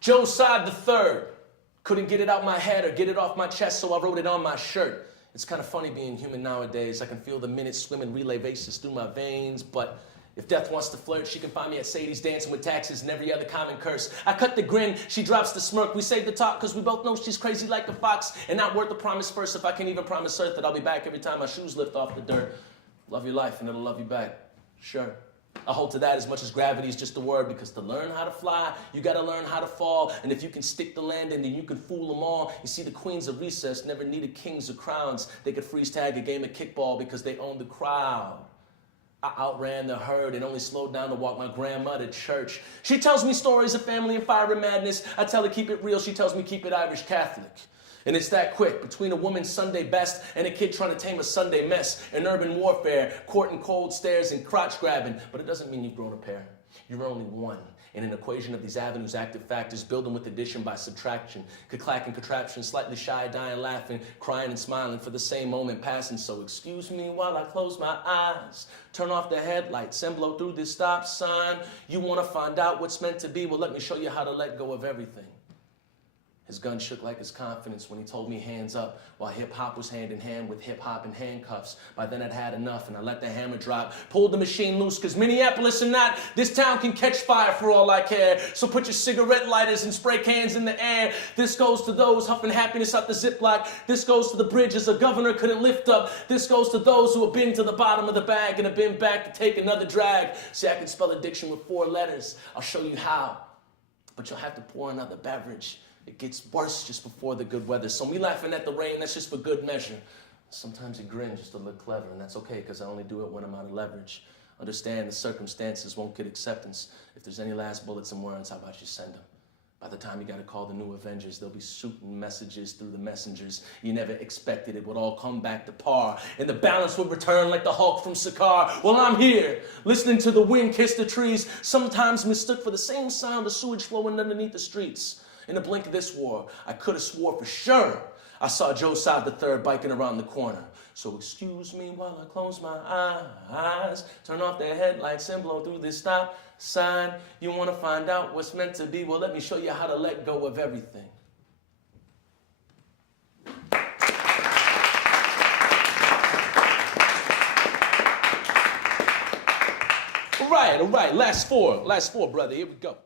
Josiah the Third. Couldn't get it out my head or get it off my chest, so I wrote it on my shirt. It's kind of funny being human nowadays. I can feel the minutes swimming relay races through my veins, but if death wants to flirt, she can find me at Sadie's dancing with taxes and every other common curse. I cut the grin, she drops the smirk. We save the talk because we both know she's crazy like a fox and not worth the promise first. If I can even promise Earth that I'll be back every time my shoes lift off the dirt. Love your life and it'll love you back. Sure. I hold to that as much as gravity is just a word, because to learn how to fly, you gotta learn how to fall. And if you can stick the landing, then you can fool them all. You see, the queens of recess never needed kings or crowns. They could freeze tag a game of kickball because they owned the crowd. I outran the herd and only slowed down to walk my grandma to church. She tells me stories of family and fire and madness. I tell her keep it real, she tells me keep it Irish Catholic. And it's that quick, between a woman's Sunday best and a kid trying to tame a Sunday mess. In urban warfare, courting cold stares and crotch grabbing. But it doesn't mean you've grown a pair. You're only one. In an equation of these avenues, active factors, building with addition by subtraction. Clack and contraption, slightly shy, dying, laughing, crying and smiling for the same moment passing. So excuse me while I close my eyes. Turn off the headlights and blow through this stop sign. You want to find out what's meant to be? Well, let me show you how to let go of everything. His gun shook like his confidence when he told me hands up, while hip-hop was hand in hand with hip-hop and handcuffs. By then I'd had enough and I let the hammer drop, pulled the machine loose, cause Minneapolis or not, this town can catch fire for all I care. So put your cigarette lighters and spray cans in the air. This goes to those huffing happiness out the Ziploc. This goes to the bridges a governor couldn't lift up. This goes to those who have been to the bottom of the bag and have been back to take another drag. See, I can spell addiction with 4 letters. I'll show you how, but you'll have to pour another beverage. It gets worse just before the good weather. So me laughing at the rain, that's just for good measure. Sometimes you grin just to look clever, and that's okay, because I only do it when I'm out of leverage. Understand the circumstances won't get acceptance. If there's any last bullets and words, how about you send them? By the time you gotta call the new Avengers, they'll be shooting messages through the messengers. You never expected it would all come back to par, and the balance would return like the Hulk from Sakaar. Well, I'm here, listening to the wind kiss the trees, sometimes mistook for the same sound of sewage flowing underneath the streets. In the blink of this war, I could have swore for sure I saw Josiah the Third biking around the corner. So excuse me while I close my eyes, turn off the headlights and blow through this stop sign. You want to find out what's meant to be? Well, let me show you how to let go of everything. All right, last four, brother, here we go.